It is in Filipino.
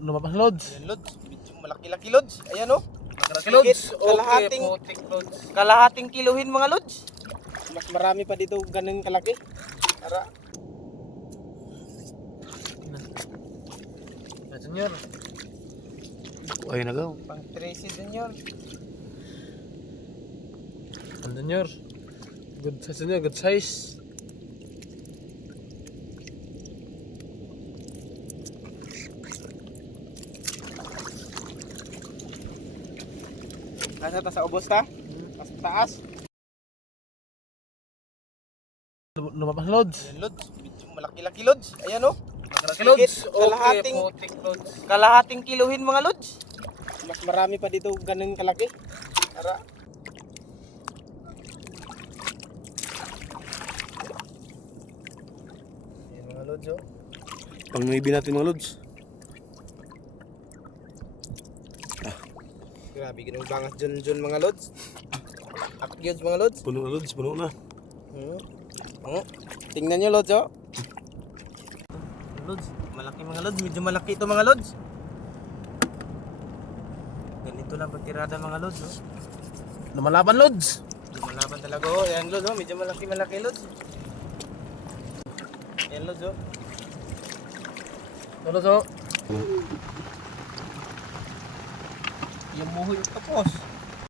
Lumabas lods. Ayan, Lods. Medyo malaki-laki, Lods. Ayan, oh. Malaki lods. Kalahating, putik lods. kalahating kiluhin, mga Lods. Mas marami pa dito ganun kalaki. Tara. Senyor. Ay nagaw. Pang 13 din yun. Senyor. Good size senyor, good size. Nasa ta sa ubos ta? Mas taas. Lumabas lods. Ayan, Lods. Medyo malaki-laki, Lods. Ayan, oh. Malaki lods. Kalahating, putik lods. kalahating kiluhin, mga Lods. Mas marami pa dito ganun kalaki. Tara. Ayan, mga Lods, oh. Pang maybe natin mga lods. Grabe, ginang dyan, mga Lods. Akyod, mga Lods. Puno na lods, puno na. Tingnan nyo, Lods, oh. Lods, malaki mga Lods. Medyo malaki ito, mga Lods. Ganito lang pagtirada, mga Lods, oh. Lumalaban lods. Lumalaban talaga, oh. Ayan, Lods, oh. Medyo malaki, Lods. Ayan, Lods, oh. Lods oh. Yung muhoy yung tapos.